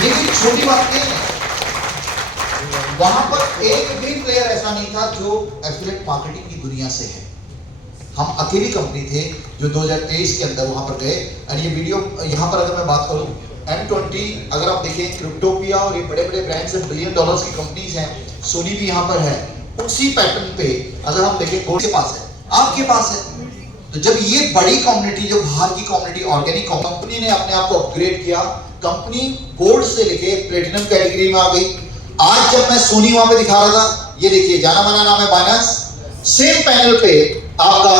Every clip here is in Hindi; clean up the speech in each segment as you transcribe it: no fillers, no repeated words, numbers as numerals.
ये कोई छोटी बात नहीं है। वहां पर एक भी प्लेयर ऐसा नहीं था जो एफिलिएट मार्केटिंग की दुनिया से है। हम अकेली कंपनी थे जो 2023 के अंदर वहां पर गए। और ये वीडियो यहाँ पर अगर मैं बात करूं M20, अगर आप देखें क्रिप्टोपिया और ये बड़े बड़े ब्रांड्स हैं, $1 बिलियन की कंपनीज हैं, सोनी भी यहाँ पर है। उसी पैटर्न पे अगर हम देखें गोल्ड के पास है, आपके पास है। तो जब ये बड़ी कम्युनिटी, जो बाहर की कम्युनिटी, ऑर्गेनिक कंपनी ने अपने आप को अपग्रेड किया, कंपनी गोल्ड से लेके प्लेटिनम कैटेगरी में आ गई। आज जब मैं सोनी वहां पे दिखा रहा था, ये देखिए जाना माना नाम है बाइनेंस, सेम पैनल पे आपका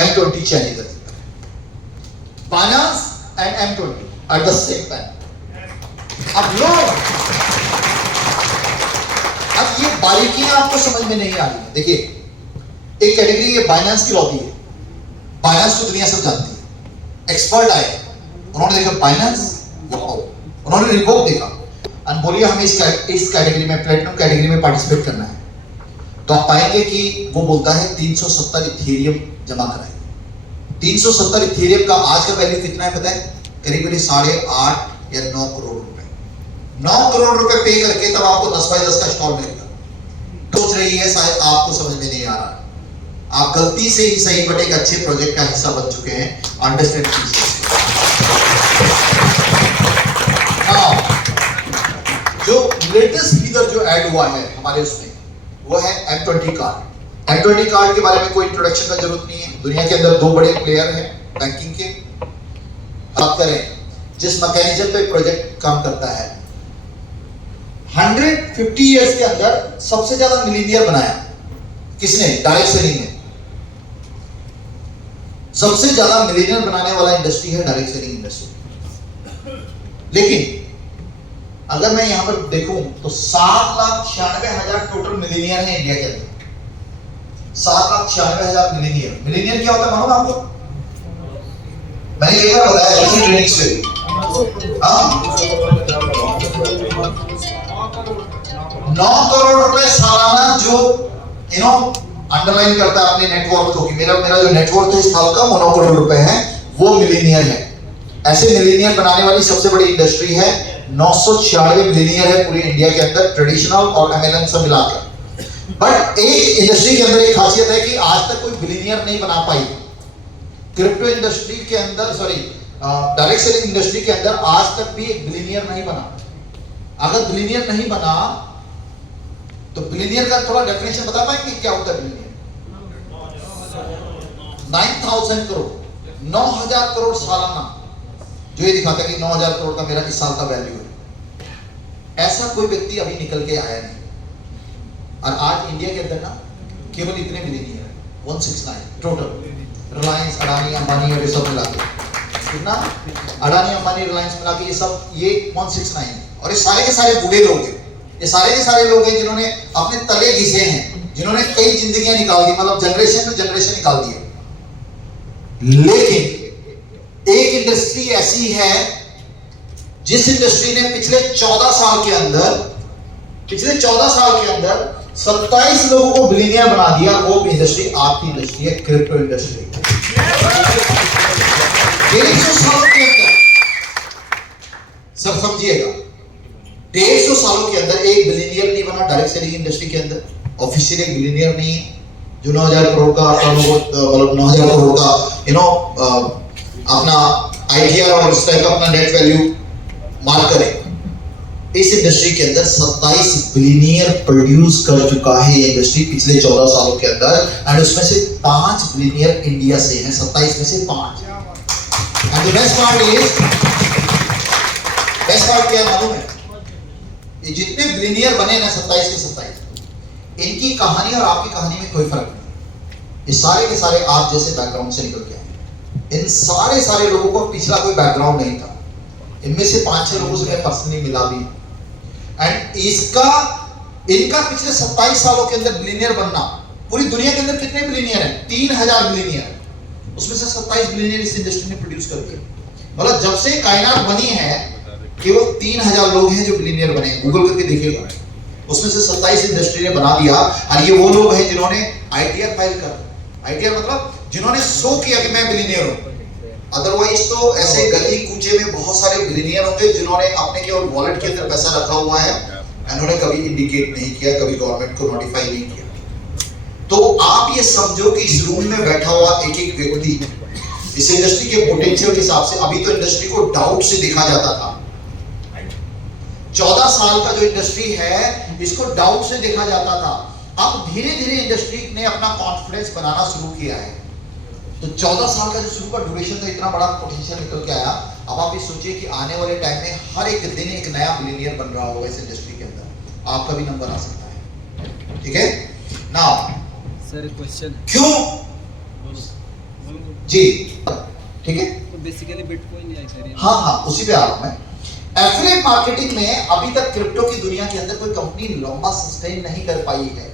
M20 चैलेंज है। Binance and M20 at the same panel. अब ये बारीकियां आपको समझ में नहीं आ रही है। देखिए एक कैटेगरी है बाइनेंस की लॉबी है, बाइनेंस को दुनिया सब जानती है। एक्सपर्ट आए, उन्होंने देखा बाइनेंस, उन्होंने रिपोर्ट देखा और बोलिए हमें इस कैटेगरी में, प्लेटिनम कैटेगरी में पार्टिसिपेट करना है। तो आप पाएंगे कि वो बोलता है 370 इथेरियम जमा कराइए। 370 इथेरियम का आज का वैल्यू कितना है पता है? करीब 8.5 या 9 करोड़ रुपए। 9 करोड़ रुपए पे करके तब आपको 10x10 का स्टॉल मिलेगा। सोच रही है शायद आपको समझ में नहीं आ रहा, आप गलती से ही सही बट एक अच्छे प्रोजेक्ट का हिस्सा बन चुके हैं। अंडरस्टैंड कीजिए। जो लेटेस्ट फिगर जो ऐड हुआ है हमारे उसमें, वो है M20 कार्ड। M20 कार्ड के बारे में कोई इंट्रोडक्शन का जरूरत नहीं है। दुनिया के अंदर 2 बड़े प्लेयर हैं बैंकिंग के। बात करें जिस मैकेनिज्म पे प्रोजेक्ट काम करता है, 150 इयर्स के अंदर सबसे ज्यादा मिलीनियर बनाया किसने? डायरेक्ट सेलिंग ने। सबसे ज्यादा मिलीनियर बनाने वाला इंडस्ट्री है डायरेक्ट सेलिंग इंडस्ट्री। लेकिन अगर मैं यहां पर देखूं तो 7,96,000 टोटल मिलीनियर है इंडिया के अंदर। 7,96,000 मिलीनियर। मिलीनियर क्या होता है मालूम आपको? मैंने कई बार बताया ऐसी ट्रेनिंग से। 9 करोड़ रुपए सालाना जो अंडरलाइन करता है अपने नेटवर्क को कि मेरा जो नेटवर्क है इस साल का वो 9 करोड़ रुपए है, वो मिलीनियर है। ऐसे मिलीनियर बनाने वाली सबसे बड़ी इंडस्ट्री है। 996 मिलीनियर है पूरी इंडिया के अंदर, ट्रेडिशनल और MLM सब मिलाकर। बट एक इंडस्ट्री के अंदर एक खासियत है कि आज तक कोई बिलियनियर नहीं बना पाई। क्रिप्टो इंडस्ट्री के अंदर, सॉरी डायरेक्ट सेलिंग इंडस्ट्री के अंदर आज तक भी एक बिलियनियर नहीं बना। अगर बिलियनियर नहीं बना तो बिलियनियर का थोड़ा डेफिनेशन बता पाएंगे क्या होता है बिलियनियर? 9,000 करोड़, 9,000 करोड़ सालाना, जो ये दिखाता है कि 9,000 करोड़ का मेरा इस साल का वैल्यू है। ऐसा कोई व्यक्ति अभी निकल के आया नहीं। और आज इंडिया के अंदर ना केवल इतने मिलीनियर है, 169 टोटल। रिलायंस, अडानी, अंबानी और ये सब मिला के कितना? अडानी, अंबानी, रिलायंस मिला के ये 169 है। और ये सारे के सारे बूढ़े लोग हैं। ये सारे के सारे लोग हैं जिन्होंने अपने तले घिसे हैं, जिन्होंने कई जिंदगियां निकाल दी, मतलब जनरेशन टू जनरेशन निकाल दिया। लेकिन एक इंडस्ट्री ऐसी है जिस इंडस्ट्री ने पिछले 14 साल के अंदर 27 लोगों को बिलियनियर बना दिया। वो इंडस्ट्री आपकी इंडस्ट्री है, क्रिप्टो इंडस्ट्री। 150 सालों के अंदर, सर समझिएगा, 150 सालों के अंदर एक बिलियनियर नहीं बना डायरेक्ट सेलिंग इंडस्ट्री के अंदर। ऑफिशियल एक बिलियनियर नहीं है जो 9,000 करोड़ का मतलब 9,000 करोड़ का अपना आइडिया और उस टाइप का अपना नेट वैल्यू मार्क करे। इस इंडस्ट्री के अंदर 27 बिलियनियर प्रोड्यूस कर चुका है ये इंडस्ट्री पिछले 14 सालों के अंदर। एंड उसमें से 5 बिलियनियर इंडिया से हैं, 27 में से 5। एंड द बेस्ट पार्ट क्या मालूम है? ये जितने बिलियनियर बने ना 27 के 27, इनकी कहानी और आपकी कहानी में कोई फर्क नहीं। ये सारे के सारे आप जैसे बैकग्राउंड से निकल के आए। इन सारे लोगों को पिछला कोई बैकग्राउंड नहीं था। इनमें से 5-6 लोगों से मैं पर्सनली मिला भी। एंड इनका पिछले 27 सालों के अंदर बिलियनियर बनना, पूरी दुनिया के अंदर कितने बिलियनियर हैं? 3,000 बिलियनियर, उसमें से 27 बिलियनियर इस इंडस्ट्री ने प्रोड्यूस कर दिया। मतलब जब से कायनात बनी है केवल 3,000 लोग हैं जो बिलियनियर बने। गूगल करके देखिएगा, उसमें से 27 इंडस्ट्री ने बना दिया। और ये वो लोग हैं जिन्होंने आईटीआर फाइल कर, आईटीआर मतलब जिन्होंने शो किया कि मैं बिलियनियर हूं। अदरवाइज तो ऐसे गली कूचे में बहुत सारे बिलियनियर होंगे जिन्होंने अपने केवल वॉलेट के अंदर पैसा रखा हुआ है, उन्होंने कभी इंडिकेट नहीं किया, कभी गवर्नमेंट को नोटिफाई नहीं किया। तो आप ये समझो कि इस रूम में बैठा हुआ एक एक व्यक्ति इस इंडस्ट्री के पोटेंशियल के हिसाब से, अभी तो इंडस्ट्री को डाउट से देखा जाता था। 14 साल का जो इंडस्ट्री है इसको डाउट से देखा जाता था। अब धीरे धीरे इंडस्ट्री ने अपना कॉन्फिडेंस बनाना शुरू किया है। तो 14 साल का जो शुरू का ड्यूरेशन था, इतना बड़ा पोटेंशियल निकल के आया। अब आप ये सोचिए कि आने वाले टाइम में हर एक दिन एक नया बिलियनियर बन रहा होगा इस इंडस्ट्री के अंदर, आपका भी नंबर आ सकता है। ठीक है ना सर, क्वेश्चन क्यों जी, ठीक है, तो बेसिकली बिटकॉइन है सर। हाँ उसी पे आ रहा हूं मैं। एफिलिएट मार्केटिंग में अभी तक क्रिप्टो की दुनिया के अंदर कोई कंपनी लंबा सस्टेन नहीं कर पाई है,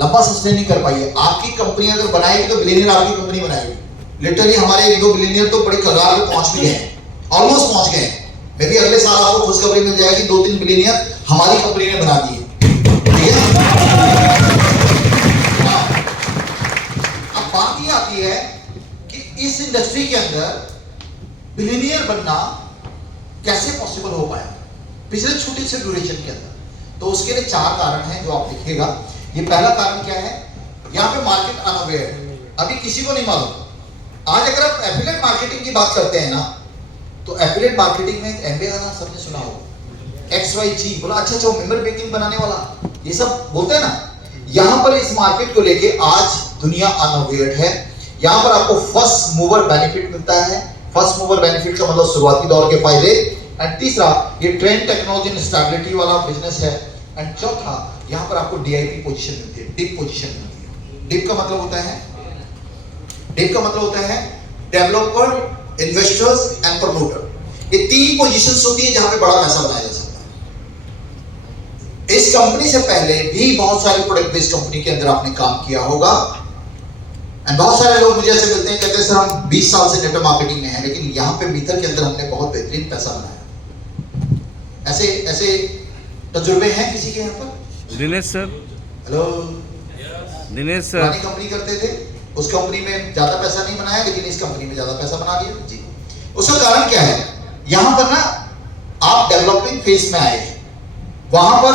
लंबा सस्टेन नहीं कर पाई है। आपकी कंपनी अगर बनाएगी तो बिलियनियर आपकी कंपनी बनाएगी। लिटरली हमारे 1-2 बिलियनियर तो बड़ी कगार पे पहुंच भी गए हैं, ऑलमोस्ट पहुंच गए हैं। मे भी अगले साल आपको खुशखबरी मिल जाएगी, 2-3 बिलियनियर हमारी कंपनी ने बना दिए। ठीक है, अब बात ये आती है कि इस इंडस्ट्री के अंदर बिलियनियर बनना कैसे पॉसिबल हो पाया पिछले छोटे से ड्यूरेशन के अंदर। तो उसके लिए 4 कारण हैं जो आप लिखिएगा। ये पहला कारण क्या है, यहाँ पे मार्केट अनअवेयर है, अभी किसी को नहीं मालूम। आज अगर आप एफिलिएट मार्केटिंग की बात करते हैं ना, तो एफिलिएट मार्केटिंग में एमबीए का नाम सबने सुना होगा, XYG बोला, अच्छा मेंबर बैंकिंग बनाने वाला, ये सब बोलते हैं ना। यहाँ पर इस मार्केट को लेके आज दुनिया अनअवेयर है। यहाँ पर आपको फर्स्ट मूवर बेनिफिट मिलता है। फर्स्ट मूवर बेनिफिट का मतलब शुरुआती दौर के फायदे। एंड तीसरा, ये ट्रेंड टेक्नोलॉजी एंड स्टेबिलिटी वाला बिजनेस है। एंड चौथा, यहाँ पर आपको DIP पोजीशन मिलती है, डिप पोजीशन मिलती है। डिप का मतलब होता है डेवलपर, इन्वेस्टर्स एंड प्रमोटर। ये 3 पोजीशंस होती है जहां पे बड़ा पैसा बनाया जा सकता है। इस कंपनी से पहले भी बहुत सारी प्रोडक्ट बेस्ड कंपनी के अंदर आपने काम किया होगा। एंड बहुत सारे लोग मुझे ऐसे मिलते हैं, कहते हैं सर हम 20 साल से नेटवर्क मार्केटिंग में हैं, लेकिन यहाँ पे मीटर के अंदर हमने बहुत बेहतरीन पैसा बनाया। ऐसे तजुर्बे हैं किसी के यहाँ पर? Dinesh sir. Hello Dinesh sir. पुरानी कंपनी करते थे, उस कंपनी में ज्यादा पैसा नहीं बनाया, लेकिन इस कंपनी में ज्यादा पैसा बना लिया जी। उसका कारण क्या है, यहाँ पर ना आप डेवलपिंग फेज में आए हैं। वहां पर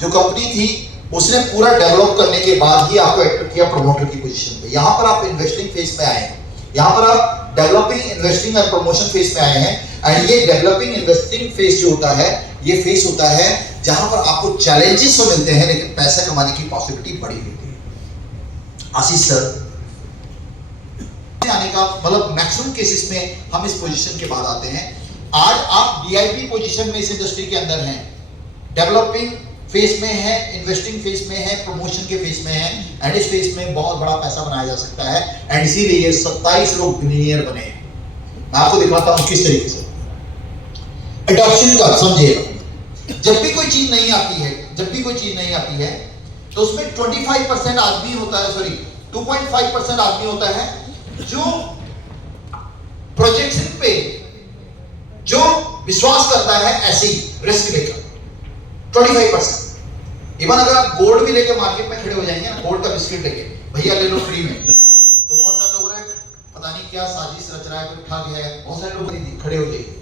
जो कंपनी थी उसने पूरा डेवलप करने के बाद ही आपको एंटर किया प्रमोटर की पोजीशन पे। यहाँ पर आप इन्वेस्टिंग फेज में आए हैं, यहाँ पर आप डेवलपिंग, इन्वेस्टिंग और प्रमोशन फेज में आए हैं। एंड ये डेवलपिंग इन्वेस्टिंग फेज जो होता है, ये फेज होता है जहां पर आपको चैलेंजेस तो मिलते हैं, लेकिन पैसा कमाने की पॉसिबिलिटी बड़ी होती है। आशीष सर आने का मतलब मैक्सिमम केसेस में हम इस पोजीशन के बाद आते हैं। आज आप DIP पोजीशन में इस इंडस्ट्री के अंदर हैं, डेवलपिंग फेज में है, इन्वेस्टिंग फेज में है, प्रमोशन के फेज में है। एंड इस फेज में बहुत बड़ा पैसा बनाया जा सकता है। एंड इसीलिए ये 27 लोग बिलियनियर बने हैं। मैं आपको दिखाता हूं किस तरीके से एडॉप्शन का समझिएगा। जब भी कोई चीज नहीं आती है तो उसमें 25% आदमी होता है, सॉरी 2.5% आदमी होता है जो प्रोजेक्शन पे जो विश्वास करता है, ऐसे ही रिस्क लेकर 25%। इवन अगर आप गोल्ड भी लेके मार्केट में खड़े हो जाएंगे ना, गोल्ड का बिस्किट लेके, भैया ले लो फ्री में, तो बहुत सारे लोग पता नहीं क्या साजिश रच रहा है, कोई ठग है, बहुत सारे लोग खड़े हो जाइए।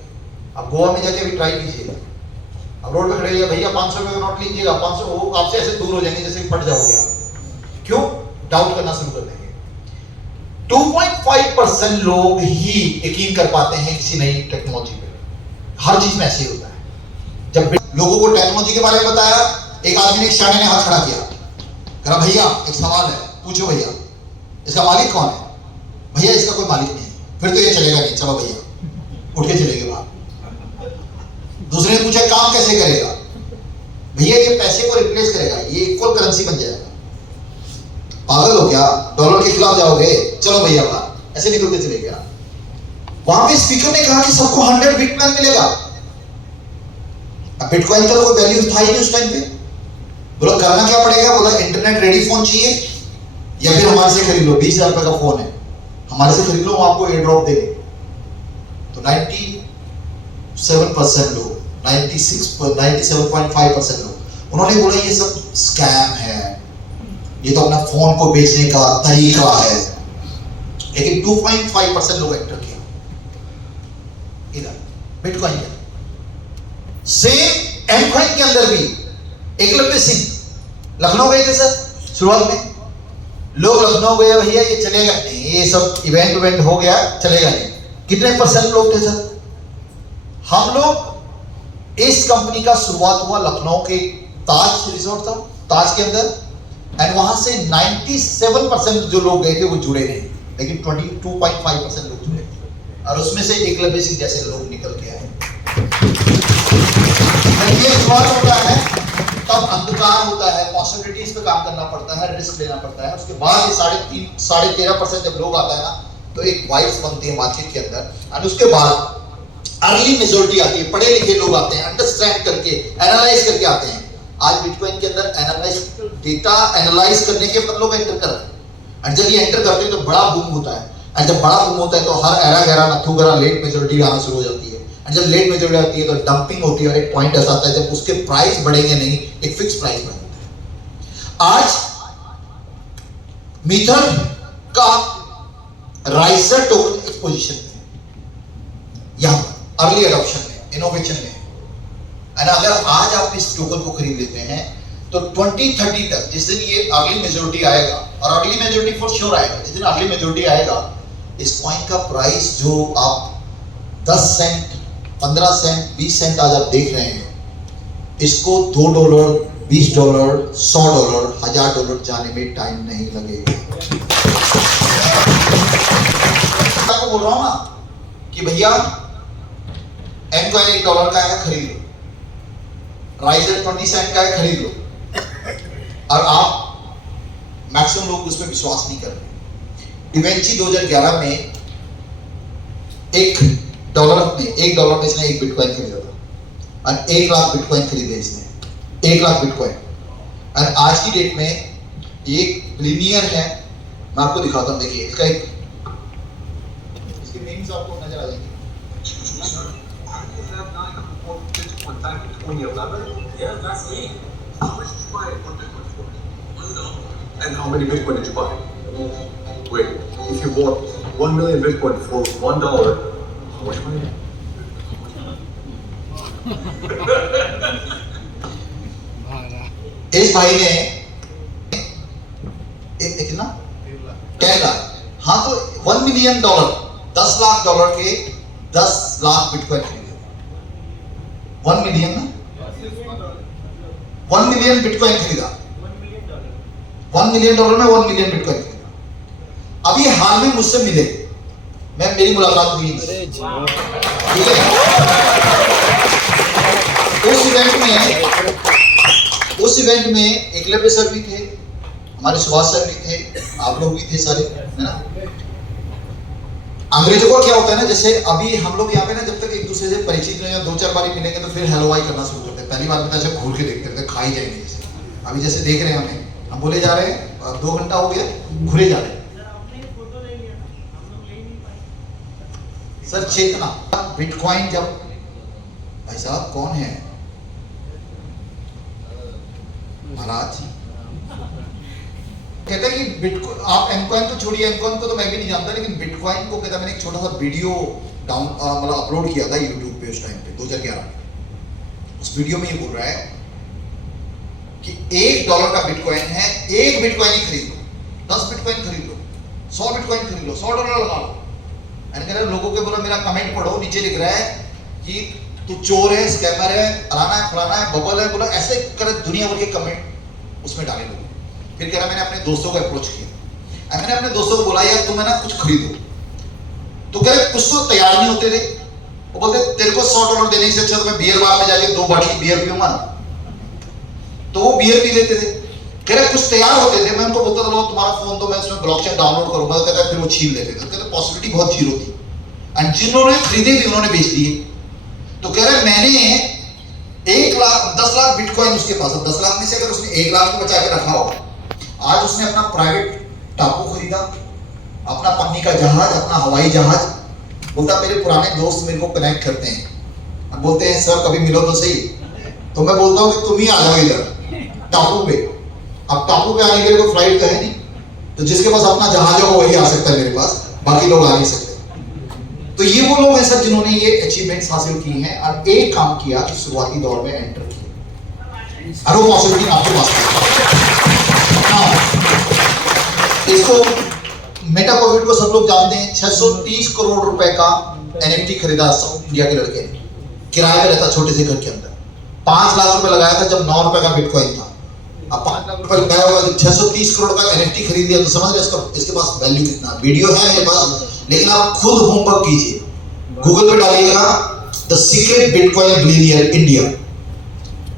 अब गोवा में जाके अभी ट्राई कीजिएगा, अब रोड पे खड़े हो, भैया 500 रुपए का नोट लीजिएगा, 500, वो आपसे ऐसे दूर हो जाएंगे जैसे फट जाओगे आप। क्यों? डाउट करना शुरू कर देंगे। 2.5% लोग ही यकीन कर पाते हैं किसी नई टेक्नोलॉजी पे। हर चीज में ऐसे ही होता है। जब लोगों को टेक्नोलॉजी के बारे में बताया, एक आदमी ने, एक शाने ने हाथ खड़ा किया, कहा भैया एक सवाल है, पूछो भैया, इसका मालिक कौन है? भैया इसका कोई मालिक नहीं। फिर तो ये चलेगा नहीं, चलो भैया, उठ के चले गए बाहर। दूसरे ने पूछा काम कैसे करेगा? भैया ये पैसे को रिप्लेस करेगा, ये इक्वल करेंसी बन जाएगा। पागल हो क्या? डॉलर के खिलाफ जाओगे? चलो भैया बाहर, ऐसे निकलते चले गया। वहां पे स्पीकर ने कहा कि सबको 100 बिटकॉइन मिलेगा। अब बिटकॉइन का कोई वैल्यू था ही नहीं उस टाइम पे। बोला करना क्या पड़ेगा? बोला इंटरनेट रेडी फोन चाहिए या फिर हमारे से खरीद लो, 20,000 रुपए का फोन है, हमारे से खरीद लो, आपको एयर ड्रॉप देंगे। तो 97% लोग, 97.5% लोग, उन्होंने बोला ये सब स्कैम है, ये तो अपना फोन को बेचने का तरीका है। लेकिन 2.5% लोग एंटर किया इधर बिटकॉइन के। सेम एमकॉइन के अंदर भी एकलव्य सिंह लखनऊ गए थे सर शुरुआत में। लोग लखनऊ गए, भैया ये चलेगा नहीं, ये सब इवेंट हो गया, चलेगा नहीं। कितने परसेंट लोग थे सर? हम लोग, इस कंपनी का शुरुआत हुआ लखनऊ के ताज रिसोर्ट था, ताज के अंदर, एंड वहां से 97% जो लोग गए थे वो जुड़े नहीं, लेकिन 22.5% लोग जुड़े थे, और उसमें से एकलव्य सिंह जैसे लोग निकल के आए। ये शुरुआत होता है तब अंधकार होता है, पॉसिबिलिटीज पे काम करना पड़ता है, रिस्क लेना पड़ता है। उसके बाद ये 13.5% जब लोग आता है ना, तो एक वाइब्स बनती है मार्केट के अंदर, और उसके बाद अर्ली मेजॉरिटी आती है, पढ़े लिखे लोग आते हैं, अंडरस्टैंड करके, एनालाइज करके आते हैं। आज बिटकॉइन के अंदर एनालाइज, डेटा एनालाइज करने के बाद लोग एंटर कर रहे हैं, और जब ये एंटर करते हैं तो बड़ा बूम होता है, और जब बड़ा बूम होता है तो हर एरा गैरा नथु गरा लेट मेजॉरिटी आना शुरू हो जाती है, और जब लेट मेजॉरिटी आती है तो डंपिंग होती है, और एक पॉइंट ऐसा आता है जब उसके प्राइस बढ़ेंगे नहीं, एक फिक्स प्राइस बढ़ता है। आज मीथर का राइजर टोकन इस पोजीशन में, यहां अर्ली एडॉप्शन में, इनोवेशन में, और अगर आज आप इस टोकन को खरीद लेते हैं तो 2030 तक, जिस दिन ये अर्ली मेजॉरिटी आएगा, और अर्ली मेजॉरिटी फॉर श्योर आएगा, जिस दिन अर्ली मेजॉरिटी आएगा, इस कॉइन का प्राइस जो आप 10 सेंट, 15 सेंट, 20 सेंट आज आप देख रहे हैं, इसको $2, $20, $100, $1000 जाने में टाइम नहीं लगेगा। आपको बोल रहा हूं ना कि भैया एमकॉइन $1 का है, खरीद लो, राइजर 20 सेंट का है, खरीद लो, और आप मैक्सिमम लोग उस पर विश्वास नहीं कर रहे। इवेंची 2011 में $1 में इसने एक बिटकॉइन खरीदा था, और 1 लाख बिटकॉइन खरीदे इसने, 1 लाख बिटकॉइन। और आज की डेट में एक बिलियनियर है, मैं आपको दिखाता हूं, देखिए इसका एक, इसके नेम्स आपको नजर आ जाएंगे। 2011? Yeah, that's me. How much did you buy one Bitcoin for? $1. And how many Bitcoin did you buy? Wait, if you bought 1 million Bitcoin for $1, how much money? इस भाई ने कितना, 10 लाख, हाँ, तो $1 मिलियन, $10 लाख के 10 लाख बिटकॉइन खरीदे। 1 मिलियन ना, 1 मिलियन बिटकॉइन खरीदा, $1 मिलियन में 1 मिलियन बिटकॉइन खरीदा। अभी हाल में मुझसे मिले, मेरी मुलाकात हुई इनसे, ठीक है। उस इवेंट में एकलव्य सर भी थे, हमारे सुभाष सर भी थे, आप लोग भी थे सारे, है ना। अंग्रेजों को क्या होता है ना, जैसे अभी हम लोग यहाँ पे ना, जब तक एक दूसरे से परिचित नहीं, 2-4 बार मिलेंगे तो फिर हेलो हाय करना शुरू करते हैं। पहली बार में तो ऐसे घूर के देखते थे, खाई जाएंगे जैसे। अभी जैसे देख रहे हैं हम बोले जा रहे हैं, 2 घंटा हो गया, घूरे जा रहे हैं। सर चेतना, बिटकॉइन जब, भाई साहब कौन है महाराज, कहते हैं कि बिटकॉइन, आप एमकॉइन तो छोड़िए, एमकॉइन को तो मैं भी नहीं जानता, लेकिन बिटकॉइन को कहता, मैंने एक छोटा सा वीडियो मतलब अपलोड किया था यूट्यूब पे उस टाइम पे 2011 में। उस वीडियो में ये बोल रहा है कि $1 का बिटकॉइन है, 1 बिटकॉइन ही खरीद लो, 10 बिटकॉइन खरीद लो, 100 बिटकॉइन खरीद लो, $100 लगा लो। एंड कह रहे लोगों के बोला, मेरा कमेंट पढ़ो, नीचे लिख रहा है कि तू चोर है, स्कैमर है, फलाना है, बबल है, बोला ऐसे कर दुनिया भर के कमेंट उसमें डाले लोग। फिर कह रहा मैंने अपने दोस्तों को अप्रोच किया, मैंने अपने दोस्तों को बोला यार तुम है ना कुछ खरीदो, तो कह रहे कुछ तो तैयार नहीं होते थे। वो बोलते तेरे को $100 देने से अच्छा तो मैं बियर बार में जाके 2 बाटली बियर पीऊंगा ना, तो वो बियर पी लेते थे। कह रहे कुछ तैयार होते थे, मैं उनको बोलता था तुम्हारा फोन तो मैं उसमें ब्लॉकचेन डाउनलोड करूंगा, कहता फिर वो छीन लेते थे। कहते पॉसिबिलिटी बहुत जीरो थी, एंड जिन्होंने खरीदे भी उन्होंने बेच दिए। तो कह रहे मैंने 10 लाख बिटकॉइन उसके पास, 10 लाख में से अगर उसने 1 लाख को बचा के रखा होगा, आज उसने अपना प्राइवेट टापू खरीदा, अपना पानी का जहाज, अपना हवाई जहाज। बोलता मेरे पुराने दोस्त मेरे को कनेक्ट करते हैं, अब बोलते हैं सर कभी मिलो तो सही, तो मैं बोलता हूँ कि तुम ही आ जाओ इधर टापू पे। अब टापू पे आने के लिए कोई फ्लाइट तो है नहीं, तो जिसके पास अपना जहाज होगा वही आ सकता है मेरे पास, बाकी लोग आ नहीं सकते। तो ये वो लोग हैं सर जिन्होंने ये अचीवमेंट्स हासिल की हैं और एक काम किया कि शुरुआती दौर में एंटर किया और वो पॉसिबिलिटी आपके पास है। इसको मेटाकोविड को सब लोग जानते हैं। 630 करोड़ रुपए का एनएफटी खरीदा इंडिया के लड़के ने, किराए पे रहता छोटे से घर के अंदर। 5 लाख रुपए लगाया था जब 9 रुपए का बिटकॉइन था। अब 5 लाख रुपए लगाया हुआ 630 करोड़ का एनएफटी खरीद लिया, तो समझ रहे इसका इसके पास वैल्यू कितना। वीडियो है मेरे पास, लेकिन आप खुद होमवर्क कीजिए, गूगल पे डालिएगा the secret bitcoin billionaire India,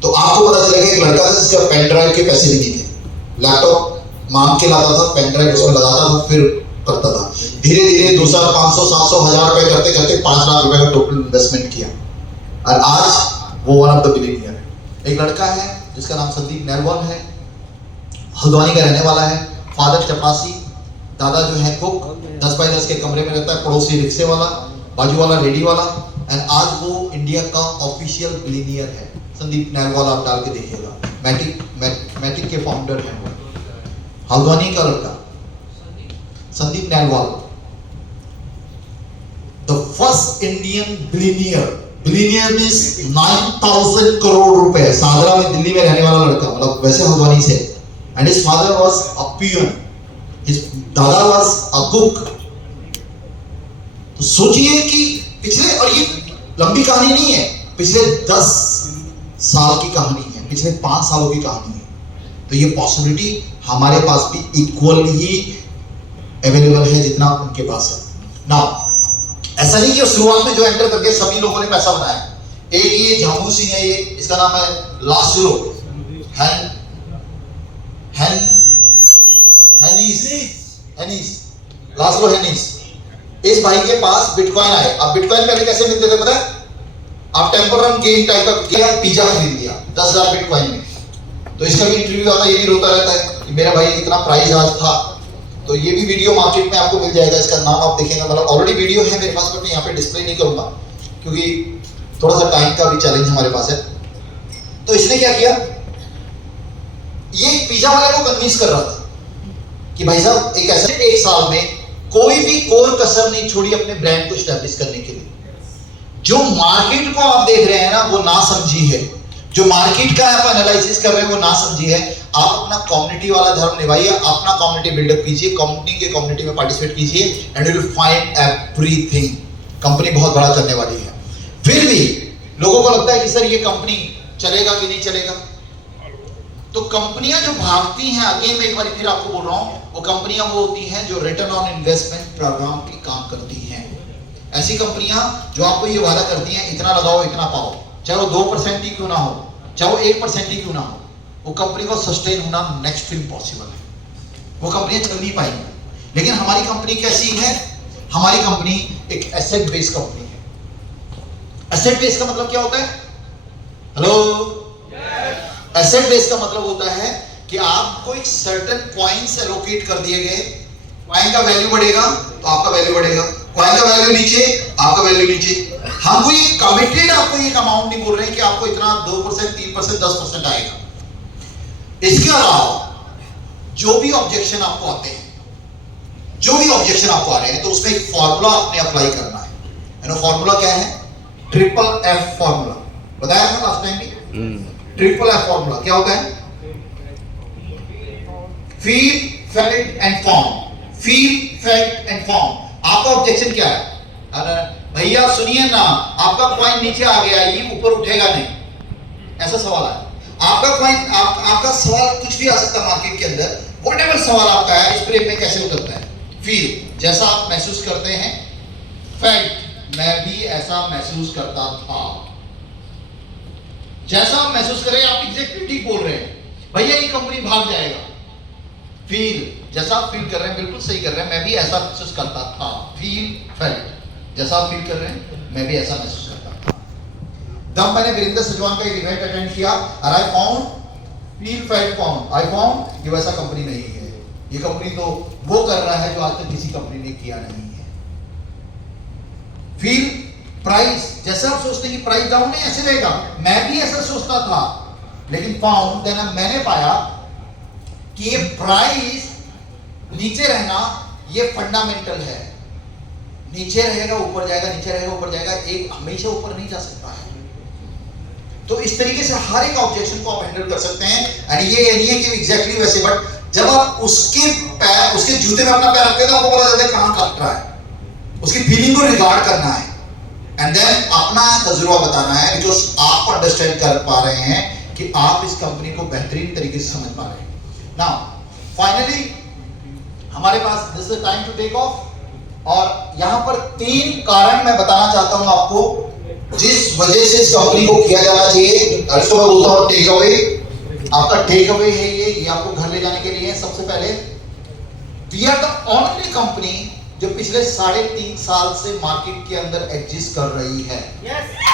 तो आपको पता चलेगा एक लड़का था जिसका पेन ड्राइव के पैसे भी नहीं थे। लैपटॉप मांग के लाता था, पेन ड्राइव उसमें लगाता था, फिर करता था। धीरे धीरे 200, 500, 700, 1000 रुपए करते करते 5 लाख रुपए का टोटल इन्वेस्टमेंट किया और आज वो वन ऑफ द बिलियनियर है। एक लड़का है जिसका नाम संदीप नैलवाल है, हल्द्वानी का रहने वाला है। फादर चपरासी, दादा जो है कुक, 10 बाय 10 के कमरे में रहता है, पड़ोसी रिक्शे वाला, बाजू वाला रेडी वाला, एंड आज वो इंडिया का ऑफिशियल बिलियनियर है। संदीप नैलवाल आप डाल के देखिएगा, मैटिक के फाउंडर हैं वो, हल्द्वानी का लड़का Sandeep Nailwal, the first Indian billionaire. Billionaire means 9000 crore रुपए। सागरा में दिल्ली में रहने वाला लड़का, मतलब वैसे हल्द्वानी से, and his father was a peon, his दादा वाज अ कुक। तो सोचिए कि पिछले, और ये लंबी कहानी नहीं है, पिछले 10 साल की कहानी है, पिछले 5 सालों की कहानी है। तो ये पॉसिबिलिटी हमारे पास भी इक्वल ही अवेलेबल है जितना उनके पास है ना। ऐसा नहीं कि शुरुआत में जो एंटर करके सभी लोगों ने पैसा बनाया। एक ये झामू सिंह है, ये इसका नाम है लास्लो हेनिस, लास्लो हेनिस। इस भाई के पास बिटकॉइन आए। अब बिटकॉइन पहले कैसे मिलते थे पता है? आप टेम्पल रन गेम टाइप का किया, पिज्जा खरीद लिया 10,000 बिटकॉइन में। तो इसका भी इंटरव्यू आता है, ये भी रोता रहता है कि मेरा भाई इतना प्राइस आज था। तो ये भी वीडियो मार्केट में आपको मिल जाएगा, इसका नाम आप देखेंगे, मतलब ऑलरेडी वीडियो है मेरे पास, बट मैं यहाँ पे डिस्प्ले नहीं करूंगा क्योंकि थोड़ा सा टाइम का भी चैलेंज हमारे पास है। तो इसने क्या किया, ये पिज्जा वाले को कन्विंस कर रहा था कि भाई साहब एक ऐसे 1 साल में कोई भी कोर कसर नहीं छोड़ी अपने ब्रांड को एस्टैब्लिश करने के लिए। जो मार्केट को आप देख रहे हैं ना, वो ना समझी है। जो मार्केट का आप एनालिसिस कर रहे हैं वो ना समझी है। आप अपना कम्युनिटी वाला धर्म निभाइए, अपना कम्युनिटी बिल्डअप कीजिए, कम्युनिटी में पार्टिसिपेट कीजिए, and you will find everything. Company बहुत बड़ा करने वाली है। फिर भी लोगों को लगता है कि सर ये कंपनी चलेगा कि नहीं चलेगा। तो कंपनियां जो भागती हैं, अगेन मैं एक बार फिर आपको बोल रहा हूं, वो कंपनियां वो होती हैं जो रिटर्न ऑन इन्वेस्टमेंट प्रोग्राम की काम करती हैं। ऐसी कंपनियां जो आपको ये वादा करती हैं इतना लगाओ इतना पाओ, चाहे वो 2% ही क्यों ना हो, चाहे वो 1% ही क्यों ना हो, वो कंपनी को सस्टेन होना नेक्स्ट टू इम्पॉसिबल है। वो कंपनियां चल नहीं पाएंगी। लेकिन हमारी कंपनी कैसी है? हमारी कंपनी एक एसेट बेस्ड कंपनी है। एसेट बेस्ड का मतलब क्या होता है? हेलो, एसेट बेस्ड का मतलब होता है कि आपको एक सर्टेन कॉइन्स एलोकेट कर दिए गए। कॉइन का वैल्यू बढ़ेगा तो आपका वैल्यू बढ़ेगा, कॉइन का वैल्यू नीचे आपका वैल्यू नीचे। हम कोई कमिटेड आपको एक अमाउंट नहीं बोल रहे हैं कि आपको इतना 2%, 3%, 10% आएगा। इसके अलावा जो भी ऑब्जेक्शन आपको आते हैं, जो भी ऑब्जेक्शन आपको आ रहे हैं, तो उसमें एक फॉर्मूला आपने अप्लाई करना है। फॉर्मूला क्या है? Triple F formula. बताया था लास्ट टाइम भी। ट्रिपल एफ फॉर्मूला क्या होता है? Feel, felt and form. Feel, felt and form. आपका ऑब्जेक्शन क्या है? भैया सुनिए ना, आपका कॉइन नीचे आ गया, ये ऊपर उठेगा नहीं, ऐसा सवाल है आपका। कॉइन आपका सवाल कुछ भी आ सकता है मार्केट के अंदर, व्हाटएवर सवाल आपका है, इस पर में कैसे उतरता है? फील, जैसा आप महसूस करते हैं। फेल्ट, मैं भी ऐसा महसूस करता था। जैसा आप महसूस कर रहे हैं, आप एग्जैक्टली ठीक बोल रहे हैं, भैया ये कंपनी भाग जाएगा। फील, जैसा आप फील कर रहे हैं बिल्कुल सही कर रहे हैं, मैं भी ऐसा महसूस करता था। फील, फेल्ट, जैसा आप फील कर रहे हैं मैं भी ऐसा महसूस करता था। तब मैंने वीरेंद्र सजवान का एक इवेंट अटेंड किया और I found, feel, felt, form, I found ये वैसा कंपनी नहीं है। ये कंपनी तो वो कर रहा है जो आज तक किसी कंपनी ने किया नहीं है। फील, प्राइस, जैसा आप सोचते हैं कि प्राइस डाउन नहीं ऐसे रहेगा, मैं भी ऐसा सोचता था। लेकिन फाउंड, देन मैंने पाया कि ये प्राइस नीचे रहना ये फंडामेंटल है। नीचे रहेगा ऊपर जाएगा, नीचे रहेगा ऊपर जाएगा, एक हमेशा ऊपर नहीं जा सकता है। तो इस तरीके से हर एक ऑब्जेक्शन को आप हैंडल कर सकते हैं। एंड ये नहीं है कि एग्जैक्टली वैसे, बट जब आप उसके जूते में अपना पैर रखते हैं तो आपको पता चलता है कहां कट रहा है, उसकी फीलिंग को रिगार्ड करना है एंड देन अपना तजुर्बा बताना है जो आप अंडरस्टैंड कर पा रहे हैं कि आप इस कंपनी को बेहतरीन तरीके से समझ पा रहे हैं। नाउ फाइनली हमारे पास this is time to take off, और यहां पर 3 कारण मैं बताना चाहता हूं आपको जिस वजह से इस कंपनी को किया जाना चाहिए। इसको मैं बोलता हूं टेक अवे। आपका टेक अवे है ये आपको घर ले जाने के लिए है। सबसे पहले, we are the only company जो पिछले 3.5 साल से मार्केट के अंदर एग्जिस्ट कर रही है।